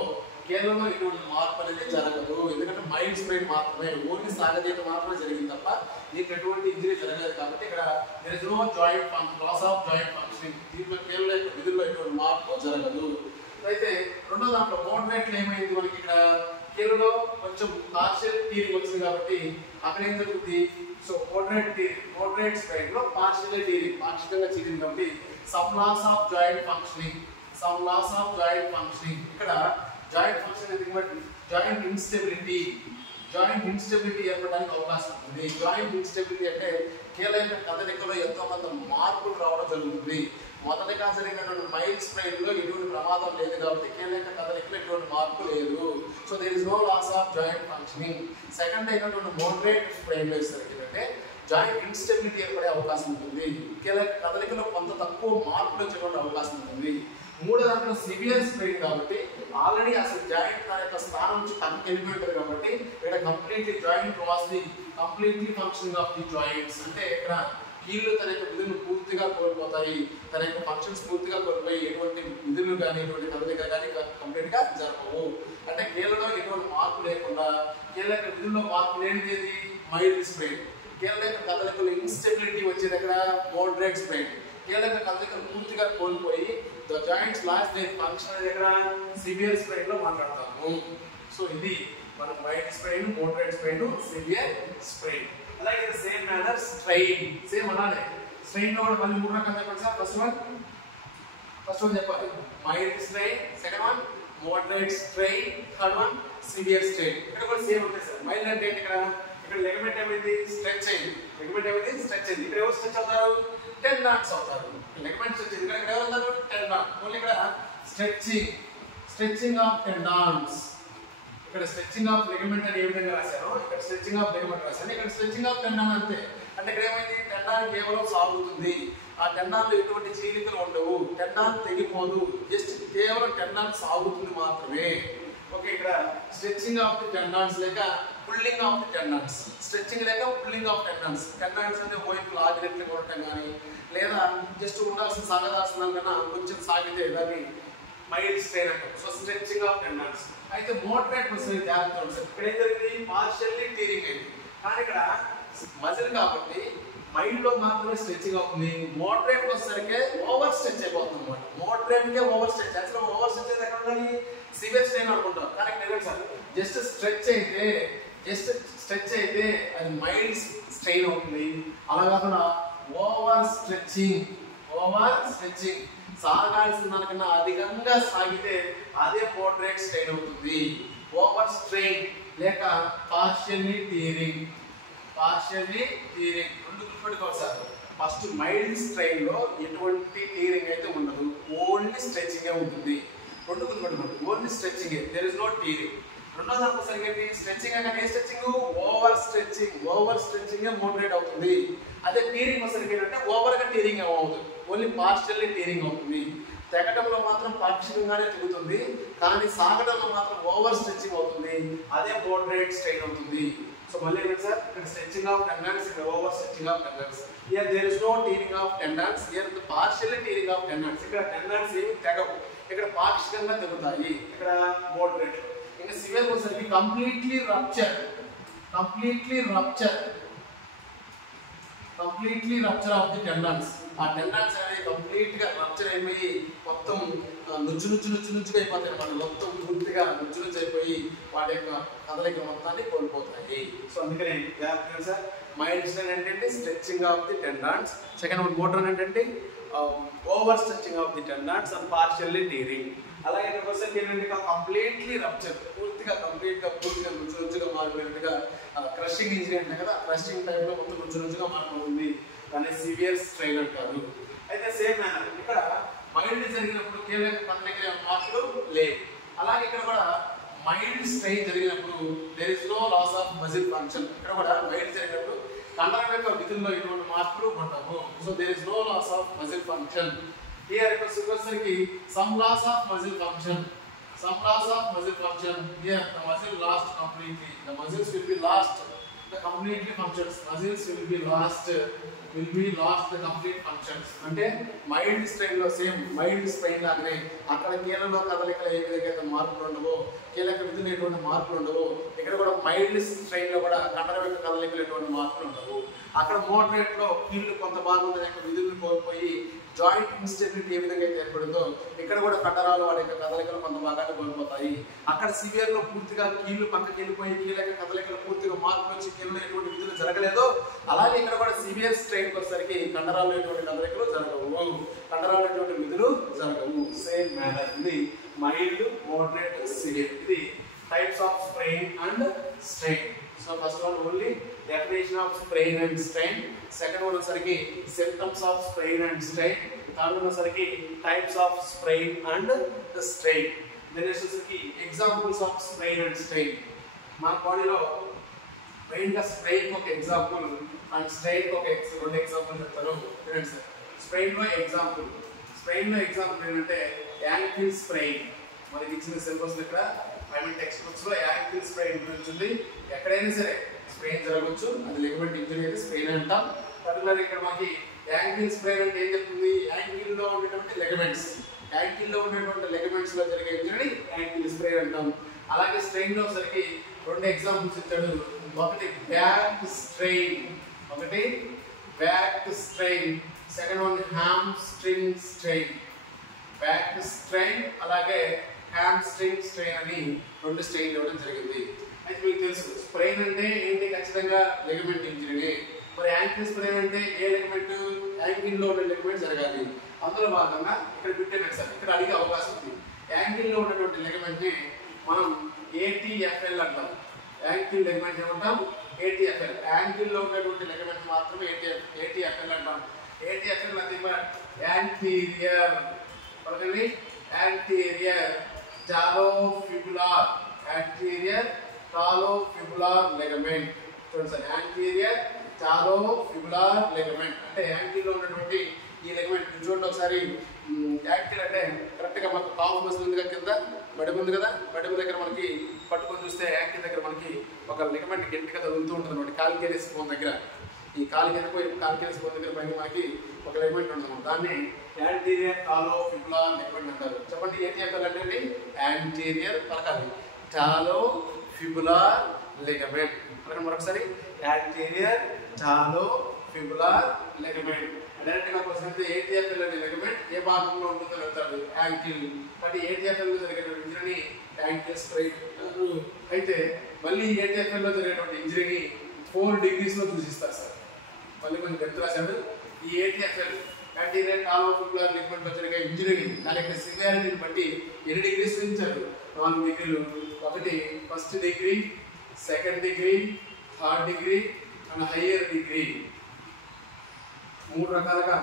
కీళ్ళలో ఇటువంటి మార్పు అనేది జరగదు. ఎందుకంటే మైల్డ్ స్ప్రెయిన్ మాత్రమే, ఓన్లీ సాగదీత మాత్రమే జరిగింది తప్ప నీకు ఎటువంటి ఇంజరీ జరగలేదు కాబట్టి ఇక్కడ there is no loss of joint functioning, దీంట్లో కీళ్ళ యొక్క విధుల్లో ఎటువంటి మార్పు జరగదు. అయితే రెండో దాంట్లో మోడరేట్ ఏమైంది, మనకి ఇక్కడ కీళ్ళలో కొంచెం పార్షియల్ టీరింగ్ వచ్చింది కాబట్టి అక్కడ ఏం జరుగుతుంది. సో మోడరేట్ స్ప్రెయిన్ లో పార్షియల్ టీరింగ్ పాక్షికంగా చీలింది కాబట్టి some loss of joint functioning, ఇక్కడ జాయింట్ ఫంక్షన్ ఎందుకంటే జాయింట్ ఇన్స్టెబిలిటీ ఏర్పడడానికి అవకాశం ఉంటుంది. జాయింట్ ఇన్స్టెబిలిటీ అంటే కీళ్ళ యొక్క కదలికలో ఎంతో కొంత మార్పులు రావడం జరుగుతుంది. మొదటగా జరిగినటువంటి మైల్డ్ స్ప్రెయిన్ లో ఎటువంటి ప్రమాదం లేదు కాబట్టి కీళ్ళ యొక్క కదలికలో ఎటువంటి మార్పు లేదు. So there is no loss of joint functioning. Second అయినటువంటి మోడరేట్ స్ప్రెయిన్ లో ఇస్తారు ఏంటంటే జాయింట్ ఇన్స్టెబిలిటీ ఏర్పడే అవకాశం ఉంటుంది, కీళ్ళ యొక్క కదలికలో కొంత తక్కువ మార్పులు వచ్చేటువంటి అవకాశం ఉంటుంది. మూడో దాంట్లో సివియర్ స్ప్రెయిన్ కాబట్టి ఆల్రెడీ అసలు జాయింట్ దాని యొక్క స్థానం నుంచి పక్కకి వెళ్ళిపోయి ఉంటుంది కాబట్టి ఇక్కడ completely joint loss the completely functioning of the joints, అంటే ఇక్కడ కీళ్ళు తన యొక్క విధులు పూర్తిగా కోల్పోతాయి, తన యొక్క ఫంక్షన్స్ పూర్తిగా కోల్పోయి ఎటువంటి విధులు కానీ ఎటువంటి కదలిక కానీ కంప్లీట్ గా జరగవు. అంటే కీళ్ళలో ఎటువంటి మార్పు లేకుండా కీళ్ళ యొక్క విధుల్లో మార్పు లేనిది మైల్డ్ స్ప్రెయిన్, కీళ్ళ యొక్క కదలికలు ఇన్స్టెబిలిటీ వచ్చే దగ్గర మోడరేట్ స్ప్రెయిన్, కీళ్ళ యొక్క కదలికలు పూర్తిగా కోల్పోయి the joints lost their function అనే దగ్గర సివియర్ స్ప్రెయిన్ లో మాట్లాడతాము. సో ఇది మనం mild sprain, moderate sprain, severe sprain. అలాగే సేమ్ మేనర్ స్ట్రెయిన్, సేమ్ అలానే స్ట్రెయిన్ లో కూడా మళ్ళీ 3 రకాలు చెప్పండి సార్. ఫస్ట్ వన్ చెప్పాలి mild strain, second one moderate strain, third one severe strain. ఇక్కడ కూడా సేమ్ ఉంటాయి సార్. మైల్డ్ అంటే ఇక్కడ ఇక్కడ లిగమెంట్ ఏమైంది స్ట్రెచ్ అయింది, లిగమెంట్ ఏమైంది స్ట్రెచ్ అయింది. ఇక్కడ ఎవరు స్ట్రెచ్ అవుతారు టెండాన్స్ అవుతారు. లిగమెంట్ స్ట్రెచ్ అయింది, ఇక్కడ ఎవరు అవుతారు టెండాన్. ఓన్లీ ఇక్కడ స్ట్రెచింగ్ ఆఫ్ టెండాన్స్. ఇక్కడ స్ట్రెచింగ్ ఆఫ్ లిగమెంట్ అని ఏ విధంగా రాశారు, ఇక్కడ స్ట్రెచింగ్ ఆఫ్ లిగమెంట్ రాశారు, ఇక్కడ స్ట్రెచింగ్ ఆఫ్ టెండాన్ అంతే. అంటే ఇక్కడ ఏమైంది టెండాన్ కేవలం సాగుతుంది, ఆ టెండాన్లో ఎటువంటి చీలికలు ఉండవు, టెండాన్ తెగిపోదు, జస్ట్ కేవలం టెండాన్ సాగుతుంది మాత్రమే. ఓకే, ఇక్కడ స్ట్రెచింగ్ ఆఫ్ ది టెండాన్స్ లేక pulling of the tendons, stretching లేక పుల్లింగ్ ఆఫ్ టెండాన్స్. టెండాన్స్ అంటే వైపు లాగినట్లుగా ఉండటం కానీ లేదా జస్ట్ ఉండాల్సిన సాగదాసనం కన్నా కొంచెం సాగితే దాన్ని మైల్డ్ స్ట్రెయిన్ అంటాం. So stretching of tendons. అయితే మోడరేట్ వస్తుంది జాగ్రత్త ఉంటుంది. ఇక్కడ ఏం జరిగింది పార్షియల్లీ టీరింగ్ అయింది, కానీ ఇక్కడ మజిల్ కాబట్టి మైల్డ్ లో మాత్రమే స్ట్రెచింగ్ అవుతుంది. మోడరేట్ వచ్చేసరికి ఓవర్ స్ట్రెచ్ అయిపోతుంది అనమాట. మోడరేట్ కే over stretch, actual over stretch అయితే ఎక్కడ ఉండాలి సివియర్ స్ట్రెయిన్ అనుకుంటాం, కానీ ఇక్కడ సార్ జస్ట్ స్ట్రెచ్ అయితే అది మైల్డ్ స్ట్రెయిన్ అవుతుంది. అలా కాకుండా ఓవర్ స్ట్రెచింగ్ సాగాల్సిన దానికన్నా అధికంగా సాగితే అదే మోడరేట్ స్ట్రెయిన్ అవుతుంది. ఓవర్ స్ట్రెయిన్ లేక పార్షియల్లీ టీరింగ్ రెండు గుర్తుపెట్టుకోవాలి సార్. ఫస్ట్ మైల్డ్ స్ట్రెయిన్ లో ఎటువంటి టీరింగ్ అయితే ఉండదు, ఓన్లీ స్ట్రెచింగ్ ఉంటుంది. రెండు గుర్తుపెట్టుకోండి, only stretching, there is no tearing. రెండో దానికి సరిగ్గా స్ట్రెచింగ్ అంటే ఏ స్ట్రెచింగ్ ఓవర్ స్ట్రెచింగ్ మోడరేట్ అవుతుంది. అదే టీరింగ్ సరిగ్గా అంటే ఓవర్ గా టీరింగ్ అవ్వదు, ఓన్లీ పార్షియల్లీ టీరింగ్ అవుతుంది. తెగటంలో మాత్రం పాక్షికంగానే తిరుగుతుంది, కానీ సాగడంలో మాత్రం ఓవర్ స్ట్రెచింగ్ అవుతుంది, అదే మోడరేట్ స్ట్రెయిన్ అవుతుంది. సో మళ్ళీ సార్ ఇక్కడ స్ట్రెచింగ్ ఆఫ్ టెండన్స్, ఇక్కడ over stretching of tendons. Here there is no tearing of tendons, here partially tearing of tendons. ఇక్కడ టెండన్స్ ఏమి తెగవు, ఇక్కడ పాక్షికంగా తెగుతాయి, ఇక్కడ మోడరేట్. ఇంకా సివియర్ వచ్చేసరికి completely rupture of the tendons. ఆ టెండన్స్ అనేది కంప్లీట్ గా రప్చర్ అయిపోయి మొత్తం నుజ్జుగా అయిపోతాయి అన్నమాట. మొత్తం పూర్తిగా నుజ్జు అయిపోయి వాటి యొక్క కదలిక మొత్తాన్ని కోల్పోతాయి. సో అందుకనే సార్ మైల్డ్ స్ట్రెయిన్ ఏంటంటే stretching of the tendons, second one moderate ఏంటంటే over stretching of the tendons and partially tearing. అలాగే ఇక్కడ వచ్చేసరికి ఏంటంటే కంప్లీట్లీ రప్చర్, పూర్తిగా నుజ్జుగా మారిపోయినట్టుగా క్రషింగ్ ఇంజరీ అంటే కదా, క్రషింగ్ టైప్ లో మొత్తం నుజ్జుగా మారిపోతుంది, దాన్ని సివియర్ స్ట్రెయిన్ అంటారు. అయితే సేమ్ మేనర్ ఇక్కడ మైల్డ్ జరిగినప్పుడు కీలక కదలికల మార్పులు లేవు. అలాగే ఇక్కడ కూడా మైల్డ్ స్ట్రెయిన్ జరిగినప్పుడు there is no loss of muscle function. ఇక్కడ కూడా మైల్డ్ జరిగినప్పుడు కండరం యొక్క విధుల్లో ఎటువంటి మార్పులు ఉండవు. So there is no loss of muscle function. Here it was supposedly some loss of muscle function. Here the muscle lost completely. The muscles will be lost. The completely functions. Muscles will be lost. The complete functions. అంటే mild strain లో same mild strain లాగానే అక్కడ కీళ్ళలో కదలికలు ఏ విధంగా మార్పులు ఉండవు, కీలక విధులు ఎటువంటి మార్పులు ఉండవు, ఇక్కడ కూడా మైల్డ్ స్ట్రెయిన్ లో కూడా కండరం యొక్క కదలికలు ఎటువంటి మార్పులు ఉండవు. అక్కడ మోడరేట్ లో కీళ్ళు కొంత భాగం యొక్క విధులను కోల్పోయి జాయింట్ ఇన్స్టెబిలిటీ ఏ విధంగా అయితే ఏర్పడుతుందో ఇక్కడ కూడా కండరాలు వాటి యొక్క కదలికలు కొంత భాగాన్ని కోల్పోతాయి. అక్కడ సివియర్ లో పూర్తిగా కీళ్ళు పక్కకి వెళ్ళిపోయి కీలక కదలికలు పూర్తిగా మార్పు వచ్చి కీళ్ళలో ఎటువంటి విధులు జరగలేదో అలాగే ఇక్కడ కూడా సివియర్ స్ట్రెయిన్ వచ్చేసరికి కండరాలు ఎటువంటి కదలికలు జరగవు, కండరాలు ఎటువంటి విధులు జరగవు. సేమ్ మేనర్ ఇది మైల్డ్, మోడరేట్, సివియర్. ఇది types of strain and strain. So first one only definition of sprain and strain, second one వచ్చరికి symptoms of sprain and strain, third one వచ్చరికి types of sprain and the strain, then next వచ్చరికి examples of sprain and strain. మన బాడీలో main గా strain ఒక example and strain ఒక రెండు example చెప్తాను ఫ్రెండ్స్. స్ట్రెయిన్ లో ఎగ్జాంపుల్ ఏంటంటే యాంకిల్ స్ప్రెయిన్. మనకి ఇచ్చిన సింబల్స్ ఇక్కడ టెక్స్ట్ బుక్స్ లో యాంకిల్ స్ప్రెయిన్ గురించి ఉంది. ఎక్కడైనా సరే స్ప్రెయిన్ జరగవచ్చు, అది లిగమెంట్ ఇంజరీ అయితే స్ప్రెయిన్ అంటాం. పర్టికులర్ ఇక్కడ మనకి యాంకిల్ స్ప్రెయిన్ అంటే ఏం చెప్తుంది, యాంకిల్ లో ఉండేటువంటి లెగమెంట్స్ లో జరిగే ఇంజరీ యాంకిల్ స్ప్రెయిన్ అంటాం. అలాగే స్ట్రెయిన్ లో సరికి రెండు ఎగ్జాంపుల్స్ ఇచ్చాడు. ఒకటి back strain, second one hamstring strain. Back strain అలాగే హ్యామ్స్ట్రింగ్ స్ట్రెయిన్ అని రెండు స్ట్రెయిన్ ఇవ్వడం జరిగింది. అయితే మీకు తెలుసు స్ప్రెయిన్ అంటే ఏంటి, ఖచ్చితంగా లిగమెంట్ ఇంజరీ. మరి యాంకిల్ స్ప్రెయిన్ అంటే ఏ లిగమెంట్, యాంకిల్ లో ఉన్న లిగమెంట్ జరగాలి. అందులో భాగంగా ఇక్కడ పెట్టాను సార్, ఇక్కడ అడిగే అవకాశం ఉంది. యాంకిల్ లో ఉన్నటువంటి లిగమెంట్ ని మనం ATFL అంటాం. యాంకిల్ లిగమెంట్ ఏమంటాం, ఏటీఎఫ్ఎల్. యాంకిల్లో ఉన్నటువంటి లిగమెంట్ మాత్రమే ఏటీఎఫ్ఎల్ అంటాం. ఏటీఎఫ్ఎల్ నథింగ్ బట్ యాంటీరియర్ పలకండి, యాంటీరియర్ టాలోఫిబులార్, యాంటీరియర్ టాలోఫిబులార్ లిగమెంట్. చూడండి సార్, యాంటీరియర్ టాలోఫిబులార్ లిగమెంట్ అంటే యాంకిల్లో ఉన్నటువంటి ఈ లిగమెంట్. చూడండి ఒకసారి, యాంకిల్ అంటే కరెక్ట్గా మనకు కాఫ్ మసిల్ ఉంది కదా, కింద మడిమ ఉంది కదా, మడిమ దగ్గర మనకి పట్టుకొని చూస్తే యాంకిల్ దగ్గర మనకి ఒక లిగమెంట్ గట్టిగా తగులుతూ ఉంటుంది అనమాట. కాలికేరియస్ బోన్ దగ్గర, ఈ కాలికేరియస్ బోన్ దగ్గర పైన మనకి ఒక లిగమెంట్ ఉంటుంది, దాన్ని యాంటీరియర్ టాలోఫిబులార్ లిగమెంట్ అంటారు. చెప్పండి, ఏటీఎఫ్ఎల్ అంటే యాంటీరియర్ పలకాలి, టాలోఫిబులార్ లిగమెంట్. మరొకసారి, యాంటీరియర్ టాలోఫిబులార్ లిగమెంట్. డైరెక్ట్గా క్వశ్చన్ అయితే ఏటీఎఫ్ఎల్ అనే లిగమెంట్ ఏ భాగంలో ఉంటుందో చెప్తాడు, యాంకిల్. కాబట్టి ఏటీఎఫ్ఎల్ లో జరిగేటువంటి ఇంజరీని యాంకిల్ స్ప్రెయిన్ అంటారు. అయితే మళ్ళీ ఏటీఎఫ్ఎల్ లో జరిగేటువంటి ఇంజరీని 4 degrees లో సూచిస్తారు సార్. మళ్ళీ కొంచెం గట్టి రాశాడు. ఈ ఏటీఎఫ్ఎల్ యాంటీరియర్ టాలోఫిబులార్ లిగమెంట్ లో జరిగే ఇంజరీని దాని యొక్క సివియారిటీని బట్టి ఎన్ని డిగ్రీస్ ఇచ్చారు? 4 degrees. ఒకటి first degree, second degree, third degree and higher degree. 4 రకాలుగా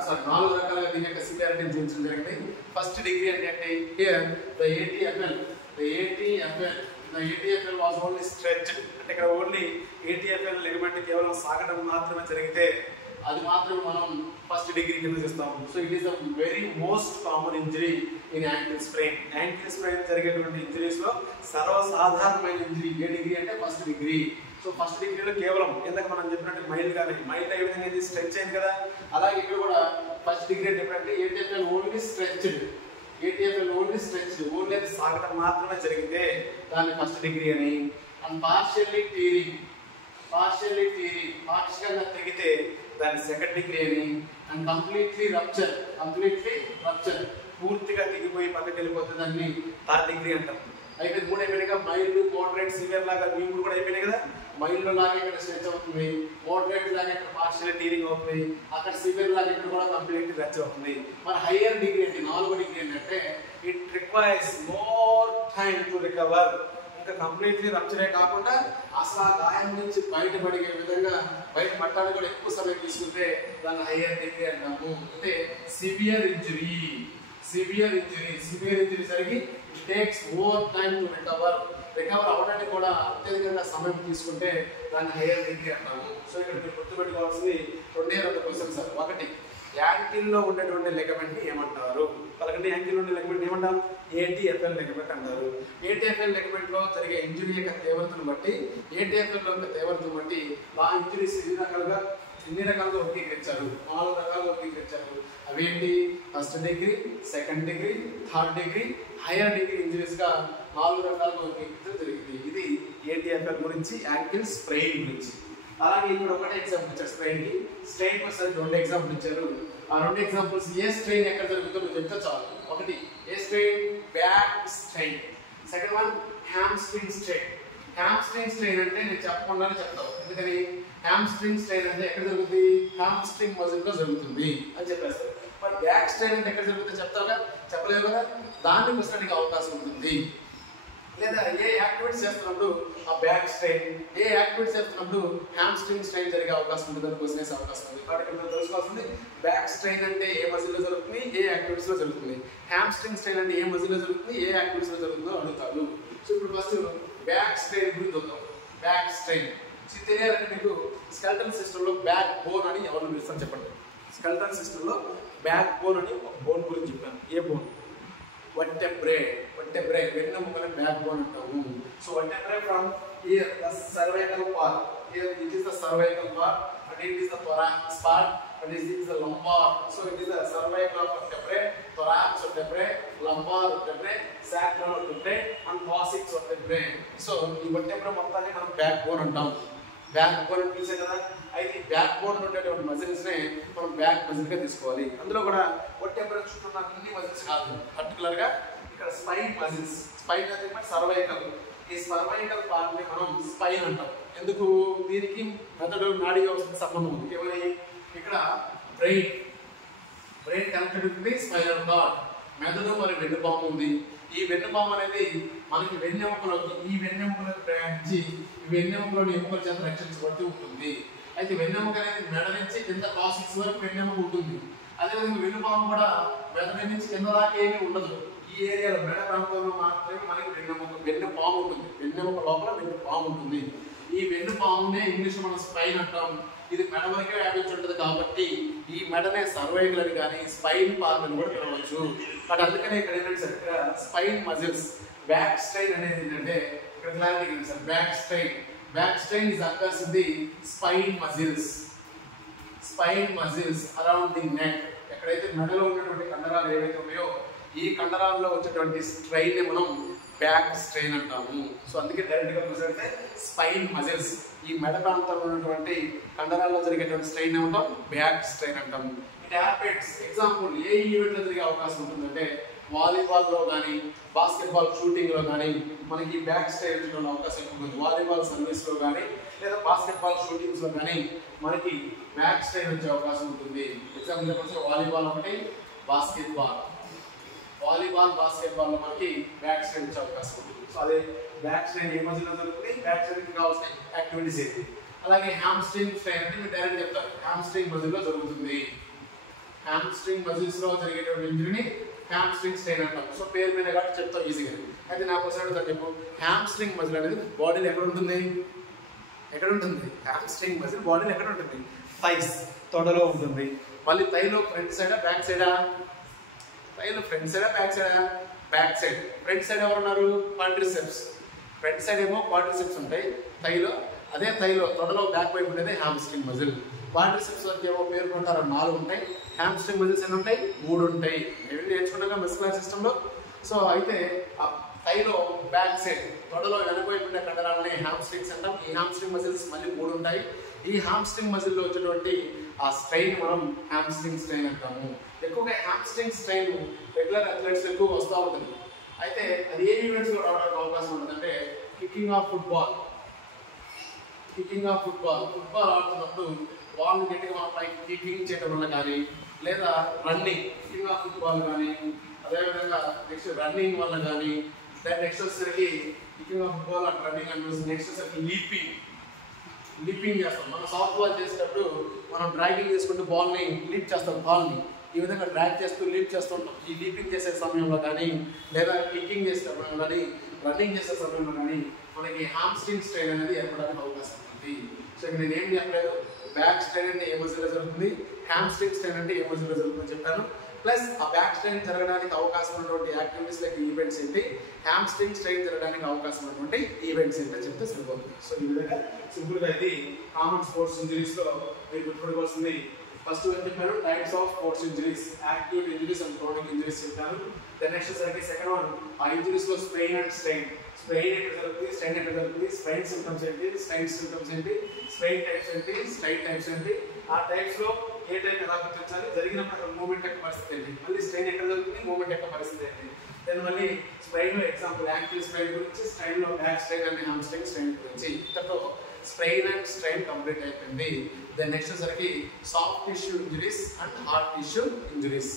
దీని యొక్క సివియారిటీని చూపించడం జరిగింది. ఫస్ట్ డిగ్రీ అంటే here the ATFL was only stretched. అంటే ఇక్కడ ఓన్లీ ఏటీఎఫ్ఎల్ లిగమెంట్ కేవలం సాగడం మాత్రమే జరిగితే అది మాత్రమే మనం ఫస్ట్ డిగ్రీ కింద చూస్తాం. So it is the very most common injury in ankle sprain. Ankle sprain జరిగేటువంటి ఇంజరీస్ లో సర్వసాధారణమైన ఇంజరీ ఏ డిగ్రీ అంటే ఫస్ట్ డిగ్రీ. సో ఫస్ట్ డిగ్రీలో కేవలం ఇందాక మనం చెప్పినట్టు మైల్డ్ గానే, మైల్డ్ ఏ విధంగా ఇది స్ట్రెచ్ అయింది కదా, అలాగే ఇక్కడ కూడా ఫస్ట్ డిగ్రీ అంటే ఏటీఎఫ్ఎల్ ఓన్లీ స్ట్రెచ్డ్, ఓన్లీ అది సాగడం మాత్రమే జరిగితే దాన్ని ఫస్ట్ డిగ్రీ అని. అండ్ పార్షియల్లీ టీరింగ్, పాక్షికంగా తెగితే దాన్ని సెకండ్ డిగ్రీ అని. అండ్ కంప్లీట్లీ రప్చర్, పూర్తిగా తెగిపోయి పక్కకి వెళ్ళిపోతే దాన్ని థర్డ్ డిగ్రీ అంటాం. అయితే 3 అయిపోయినాక మైల్డ్, మోడరేట్, సివియర్ లాగా ఈ 3 కూడా అయిపోయినాయి కదా. మైల్డ్ లాగా ఇక్కడ స్ట్రెచ్ అవుతుంది, మోడరేట్ లాగా ఇక్కడ పార్షియల్ టీరింగ్ అవుతుంది, అక్కడ సివియర్ లాగా ఇక్కడ కూడా కంప్లీట్లీ రచ్ అవుతుంది. మరి హయ్యర్ డిగ్రీ అంటే 4వ డిగ్రీ ఏంటంటే it requires more time to recover. ఇంకా కంప్లీట్లీ రప్చరే కాకుండా అసలు ఆ గాయం నుంచి బయటపడే విధంగా బయటపడటానికి కూడా ఎక్కువ సమయం తీసుకుంటే దాన్ని హయ్యర్ డిగ్రీ అంటాము. అంటే సివియర్ ఇంజరీ జరిగి it takes more time to recover అవ్వడానికి కూడా అత్యధికంగా సమయం తీసుకుంటే దాన్ని హయ్యర్ డిగ్రీ అంటాము. సో ఇక్కడ మీరు గుర్తుపెట్టుకోవాల్సింది 2 క్వశ్చన్స్ సార్. ఒకటి, యాంకిల్లో ఉండేటువంటి లిగమెంట్ ని ఏమంటారు? పలకండి, యాంకిల్లో ఉండే లిగమెంట్ ఏమంటాం? ఏటీఎఫ్ఎల్ లిగమెంట్ అంటారు. ఏటీఎఫ్ఎల్ లిగమెంట్ లో జరిగే ఇంజరీ యొక్క తీవ్రతను బట్టి, ఆ ఇంజరీస్ ఎన్ని రకాలుగా వర్గీకరించారు? 4 రకాలుగా వర్గీకరించారు. అవేంటి? First degree, second degree, third degree, hire degree injuries గా 4 రకాలుగా వర్గీకరించడం జరిగింది. ఇది ఏటీఎఫ్ఎల్ గురించి, యాంకిల్ స్ప్రెయిన్ గురించి. అలాగే ఇక్కడ ఒకటే ఎగ్జాంపుల్ ఇచ్చారు స్ట్రెయిన్ కి. స్ట్రెయిన్ కోసం 2 ఎగ్జాంపుల్ ఇచ్చారు. ఆ 2 ఎగ్జాంపుల్స్ ఏ స్ట్రెయిన్ ఎక్కడ జరుగుతుందో మీరు చెప్తే చాలు. ఒకటి ఏ స్ట్రెయిన్? Back strain. Second one hamstring strain. Hamstring strain అంటే నేను చెప్పకుండానే చెప్తాను. ఎందుకని? హ్యామ్స్ట్రింగ్ స్ట్రెయిన్ అంటే ఎక్కడ జరుగుతుంది? హ్యామ్స్ట్రింగ్ మజిల్ లో జరుగుతుంది అని చెప్పేస్తారు. మరి బ్యాక్ స్ట్రెయిన్ అంటే ఎక్కడ జరుగుతుంది చెప్తావుగా? చెప్పలేవు కదా. దాన్ని క్వశ్చన్కి అవకాశం ఉంటుంది. లేదా ఏ యాక్టివిటీస్ చేస్తున్నప్పుడు ఆ బ్యాక్ స్ట్రెయిన్, ఏ యాక్టివిటీస్ చేస్తున్నప్పుడు హ్యామ్స్ట్రింగ్ స్ట్రెయిన్ జరిగే అవకాశం ఉంటుంది అని క్వశ్చన్ వేసే అవకాశం ఉంది. కాబట్టి మనం తెలుసుకోవాల్సింది బ్యాక్ స్ట్రెయిన్ అంటే ఏ మజిల్ లో జరుగుతుంది, ఏ యాక్టివిటీస్ లో జరుగుతుంది. హ్యామ్స్ట్రింగ్ స్ట్రెయిన్ అంటే ఏ మజిల్ లో జరుగుతుంది, ఏ యాక్టివిటీస్ లో జరుగుతుందో అడుగుతాడు. సో ఇప్పుడు ఫస్ట్ బ్యాక్ స్ట్రెయిన్ గురించి చూద్దాం. బ్యాక్ స్ట్రెయిన్ తెలియాలంటే మీకు స్కెల్టన్ సిస్టమ్ లో బ్యాక్ బోన్ అని ఎవరు పిలుస్తారు చెప్పండి. స్కెల్టన్ సిస్టమ్ లో బ్యాక్ బోన్ అని ఒక బోన్ గురించి చెప్పాను. ఏ బోన్? vertebrae, వెన్నెముకని బ్యాక్ బోన్ అంటాము. So vertebrae from here the cervical part, here it is the cervical part and it is the thorax part and it is the lumbar. So it is the cervical vertebrae, thorax vertebrae, lumbar vertebrae, sacral vertebrae and coccyx vertebrae. So ఈ vertebrae మొత్తాన్ని మనం back bone అంటాం. Back bone అని పిలిచే కదా. అయితే ఈ back bone ఉండేటువంటి మజిల్స్ నే మనం బ్యాక్ మజిల్ గా తీసుకోవాలి. అందులో కూడా vertebrae చుట్టూ ఉన్న అన్ని మజిల్స్ కాదు, పర్టికులర్ గా ఇక్కడ స్పైన్ మజిల్స్. స్పైన్ అంటే సర్వైకల్. ఈ సర్వైకల్ పార్ట్ ని మనం స్పైన్ అంటాం. ఎందుకు? దీనికి మెదడు నాడీ వ్యవస్థకు సంబంధం ఉంది. ఏమని? ఇక్కడ బ్రెయిన్ కనెక్టెడ్ ఉంది, స్పైనల్ కార్డ్, మెదడు మరి వెన్నుపాము ఉంది. ఈ వెన్నుపాము అనేది మనకి వెన్నెముకలోకి ప్రయాణించి ఈ వెన్నెముకలోని ఎముకల చేత రక్షించబడుతూ ఉంటుంది. అయితే వెన్నెముక అనేది మెడ నుంచి కింద కాసిక్స్ వరకు వెన్నెముక ఉంటుంది. అదేవిధంగా వెన్నుపాము కూడా మెడ నుంచి కింద దాకా ఏమీ ఉండదు. ఈ ఏరియాలో మెడ ప్రాంతంలో మాత్రమే మనకి వెన్నుపాము ఉంటుంది. వెన్నెముక లోపల వెన్నుపాము ఉంటుంది. ఈ వెన్నుపామునే ఇంగ్లీష్ మనం స్పైన్ అంటాం. ఇది మెడ వరకే వ్యాపించి ఉంటుంది కాబట్టి ఈ మెడనే సర్వైకల్ అని కానీ స్పైన్ పార్ట్ అని కూడా పిలవచ్చు. బట్ అందుకనే ఇక్కడ ఏంటంటే సార్ ఇక్కడ స్పైన్ మజిల్స్ బ్యాక్ స్ట్రైన్ అనేది ఏంటంటే ఇక్కడ క్లారిటీ ఉంది sir. Back strain is occurs in the spine muscles around the neck. ఎక్కడైతే మెడలో ఉన్నటువంటి కండరాలు ఏవైతే ఉన్నాయో ఈ కండరాల్లో వచ్చేటువంటి స్ట్రైన్ ని మనం బ్యాక్ స్ట్రైన్ అంటాము. సో అందుకే డైరెక్ట్ గా చూస్తే స్పైన్ మజిల్స్ ఈ మెడ ప్రాంతంలో ఉన్నటువంటి కండరాల్లో జరిగేటువంటి స్ట్రైన్ ఏమంటాం బ్యాక్ స్ట్రైన్ అంటాం. It happens example A event లో జరిగే అవకాశం ఉంటుందంటే వాలీబాల్ లో కానీ బాస్కెట్బాల్ షూటింగ్ లో కానీ మనకి బ్యాక్ స్ట్రైన్ వచ్చే అవకాశం ఉంటుంది. వాలీబాల్ సర్వీస్ లో కానీ లేదా బాస్కెట్బాల్ షూటింగ్స్ లో కానీ మనకి బ్యాక్ స్ట్రైన్ వచ్చే అవకాశం ఉంటుంది. ఎగ్జాంపుల్ చెప్పాల్సిన వాలీబాల్ ఒకటి, బాస్కెట్బాల్ లో మనకి బ్యాక్ స్ట్రైన్ వచ్చే అవకాశం ఉంటుంది. సో అదే బ్యాక్ స్ట్రైన్ ఏ మజిల్లో జరుగుతుంది, బ్యాక్ స్ట్రైన్ కావాల్సిన యాక్టివిటీస్ ఏంటి. అలాగే హ్యామ్ స్ట్రింగ్ స్ట్రైన్ అంటే మీరు డైరెక్ట్ చెప్తారు హ్యామ్ స్ట్రింగ్ మజిల్లో జరుగుతుంది. హ్యామ్ స్ట్రింగ్ మజిల్స్ లో జరిగేటువంటి ఇంజరీని హ్యామ్ స్ట్రింగ్ స్ట్రైన్ అంటాం. సో పేరు మీద కాబట్టి చెప్తాం ఈజీగా. అయితే నాకు ఒకసారి చెప్పు హ్యామ్ స్ట్రింగ్ మజిల్ అనేది బాడీలో ఎక్కడ ఉంటుంది? హ్యామ్ స్ట్రింగ్ మజిల్ బాడీలో ఎక్కడ ఉంటుంది? థైస్ తొడలో ఉంటుంది. మళ్ళీ థైలో ఫ్రంట్ సైడా బ్యాక్ సైడా? థైలో ఫ్రంట్ సైడా బ్యాక్ సైడా? Back side. ఫ్రంట్ సైడ్ ఎవరు ఉన్నారు? క్వాడ్రిసెప్స్. ఫ్రంట్ సైడ్ ఏమో క్వాడ్రిసెప్స్ ఉంటాయి థైలో. అదే థైలో తొడలో బ్యాక్ వైపు ఉండేది హ్యామ్ స్ట్రింగ్ మజిల్. క్వాడ్రిసెప్స్ వరకు ఏమో పేరు కొంటారు 4 ఉంటాయి. హ్యామ్ స్ట్రింగ్ మజిల్స్ ఎన్ని ఉంటాయి? 3 ఉంటాయి. ఏమి నేర్చుకున్నాక మస్కులర్ సిస్టంలో. సో అయితే థైలో బ్యాక్ సైడ్ తొడలో వెనకవైపు ఉండే కండరాలని హ్యామ్ స్ట్రింగ్స్ అంటాం. ఈ హ్యామ్ స్ట్రింగ్ మజిల్స్ మళ్ళీ 3 ఉంటాయి. ఈ హ్యామ్ స్ట్రింగ్ మజిల్లో వచ్చేటువంటి ఆ స్ట్రైన్ మనం హ్యామ్ స్ట్రింగ్ స్ట్రైన్ అంటాము. ఎక్కువగా hamstring strain regular athletes ఎక్కువ వస్తూ ఉంటుంది. అయితే అది ఏ ఈవెంట్స్ లో రావడానికి అవకాశం ఉంటుందంటే కికింగ్ ఆఫ్ ఫుట్బాల్ ఆడుతున్నప్పుడు బాల్ గట్టిగా మనం పైకి కికింగ్ చేయడం వల్ల కానీ లేదా కికింగ్ ఆఫ్ ఫుట్బాల్ కానీ అదేవిధంగా నెక్స్ట్ రన్నింగ్ వల్ల కానీ నెక్స్ట్ వచ్చేసరికి kicking of football and running and next వచ్చేసరికి లీపింగ్ చేస్తాం. మనం సాఫ్ట్ బాల్ చేసేటప్పుడు మనం డ్రాగింగ్ చేసుకుంటూ బాల్ని లీప్ చేస్తాం. బాల్ని ఈ విధంగా డ్రాగ్ చేస్తూ లీప్ చేస్తూ ఉంటాం. ఈ లీపింగ్ చేసే సమయంలో కానీ లేదా కికింగ్ చేసే సమయంలో కానీ రన్నింగ్ చేసే సమయంలో కానీ మనకి హ్యామ్ స్ట్రింగ్ స్ట్రైన్ అనేది ఏర్పడడానికి అవకాశం ఉంటుంది. సో ఇక్కడ నేను ఏం చెప్పలేదు, బ్యాక్ స్ట్రైన్ అంటే ఏ మజిల్లో జరుగుతుంది, హ్యామ్ స్ట్రింగ్ స్ట్రైన్ అంటే ఏ మజిల్లో జరుగుతుందని చెప్పాను. ప్లస్ ఆ బ్యాక్ స్ట్రైన్ జరగడానికి అవకాశం ఉన్నటువంటి యాక్టివిటీస్ లైక్ ఈవెంట్స్ ఏంటి, హ్యామ్ స్ట్రింగ్ స్ట్రైన్ జరగడానికి అవకాశం ఉన్నటువంటి ఈవెంట్స్ ఏంటో చెప్తే సరిపోతుంది. సో ఈ విధంగా సింపుల్ గా ఇది కామన్ స్పోర్ట్స్ ఇంజరీస్ లో మీరు గుర్తుపెట్టుకోవాల్సింది. ఫస్ట్ ఏం చెప్పాను, types of sports injuries, acute injuries and chronic injuries చెప్పాను. దెన్ నెక్స్ట్ సెకండ్ వన్ ఆ ఇంజరీస్ లో స్ట్రెయిన్ అండ్ స్ట్రెయిన్ ఎక్కడ జరుగుతుంది, స్ట్రెయిన్ ఎక్కడ జరుగుతుంది, స్ట్రెయిన్ సింప్టమ్స్ ఏంటి, స్ట్రెయిన్ టైప్స్ ఏంటి, ఆ టైప్స్ లో ఏ టైప్ ఎలా గుర్తించాలి, జరిగినప్పుడు మూమెంట్ యొక్క పరిస్థితి ఏంటి, మళ్ళీ స్ట్రెయిన్ ఎక్కడ జరుగుతుంది, మూమెంట్ యొక్క పరిస్థితి ఏంటి. దెన్ మళ్ళీ స్ట్రెయిన్ లో ఎగ్జాంపుల్ యాంకిల్ స్ట్రెయిన్ గురించి, స్ట్రెయిన్ లో back strain and ham strain గురించి. ఇంతలో స్ట్రెయిన్ అండ్ స్ట్రెయిన్ కంప్లీట్ అయిపోయింది. దెన్ నెక్స్ట్ సరికి soft tissue injuries and hard tissue injuries.